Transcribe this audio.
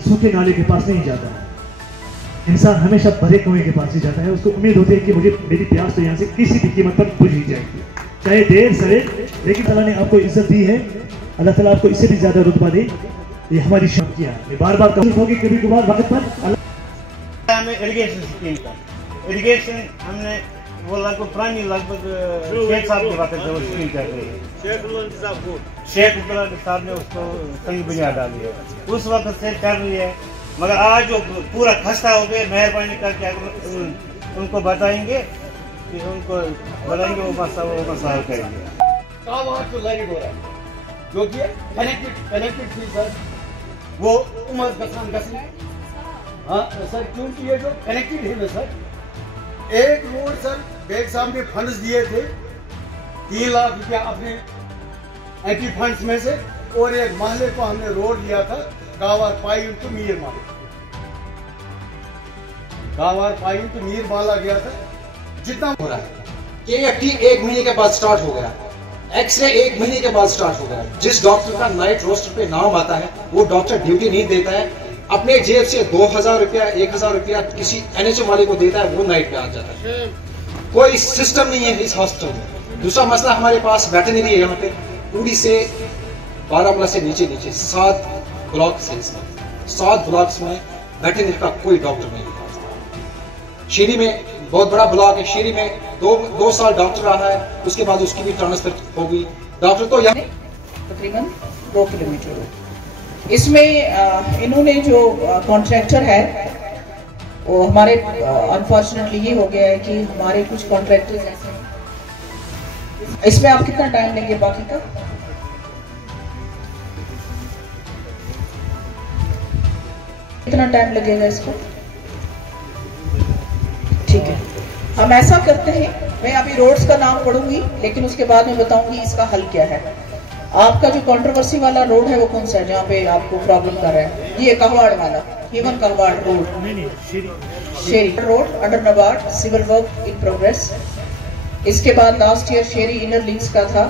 सूखे नाले के पास नहीं जाता। इंसान हमेशा भरे कुएं के पास ही जाता है। उसको उम्मीद होती है कि मुझे मेरी प्यास तो यहाँ से किसी भी कीमत पर बुझ ही जाएगी, चाहे देर सवेर, लेकिन अल्लाह ने आपको इज्जत दी है। अल्लाह ताला आपको इससे भी ज्यादा रुतबा दे। ये हमारी शक्तियाँ है। बार बार कोशिश होगी कभी कभार वक्त पर हमें इरिगेशन स्कीम का इरिगेशन हमने वो लगभग शेख साहब के वक्त जो स्कीम चल रही है, शेख साहब ने उसको सही बुनियाद डाली है, उस वक्त से चल रही है। मगर आज जो पूरा खस्ता हो गया, मेहरबानी करके उनको बताएंगे कि उनको बताएंगे वो मसला करेंगे। जो लाइट हो रहा है जो कि कनेक्टेड थी सर, वो उमर गसन हाँ सर, क्योंकि ये जो कनेक्टेड है ना सर, एक रोड सर बेग साहब ने फंड्स दिए थे 3 लाख रुपया अपने एंटी फंड्स में से, और एक महल्ले को हमने रोड लिया था गावार पाइन टू मीर माला, गावार पाइन टू मीर माला गया था। जितना हो रहा है KFT 1 महीने के बाद स्टार्ट हो गया, एक्सरे 1 महीने के बाद स्टार्ट हो गया। जिस डॉक्टर का नाइट रोस्टर पे नाम आता है वो डॉक्टर ड्यूटी नहीं देता है, अपने जेब से 2000 रुपया 1000 रुपया किसी NHM वाले को देता है, वो नाइट पे आ जाता है। कोई सिस्टम नहीं है इस हॉस्पिटल में। दूसरा मसला हमारे पास वेटरनरी है, यहाँ पे पूरी से बारामूला से नीचे 7 ब्लॉक से 7 ब्लॉक्स में वेटरनरी का कोई डॉक्टर नहीं है। शीरी में बहुत बड़ा ब्लॉक है, शीरी में 2 साल डॉक्टर रहा है, उसके बाद उसकी भी ट्रांसफर होगी डॉक्टर तो यहाँ तकरीबन 2 किलोमीटर। इसमें इन्होंने जो कॉन्ट्रैक्टर है वो हमारे अनफॉर्चुनेटली ये हो गया है कि हमारे कुछ कॉन्ट्रैक्टर्स ऐसे। इसमें आप कितना टाइम लेंगे बाकी का? कितना टाइम लगेगा इसको? ठीक है, हम ऐसा करते हैं, मैं अभी रोड्स का नाम पढ़ूंगी लेकिन उसके बाद में बताऊंगी इसका हल क्या है। आपका जो कंट्रोवर्सी वाला रोड है वो कौन सा है जहाँ पे आपको प्रॉब्लम कर रहा है? ये कहवाड़ वाला, हेवन Kahwad road, Sheri road under NABARD, civil work in progress. इसके बाद last year Sheri inner links का था,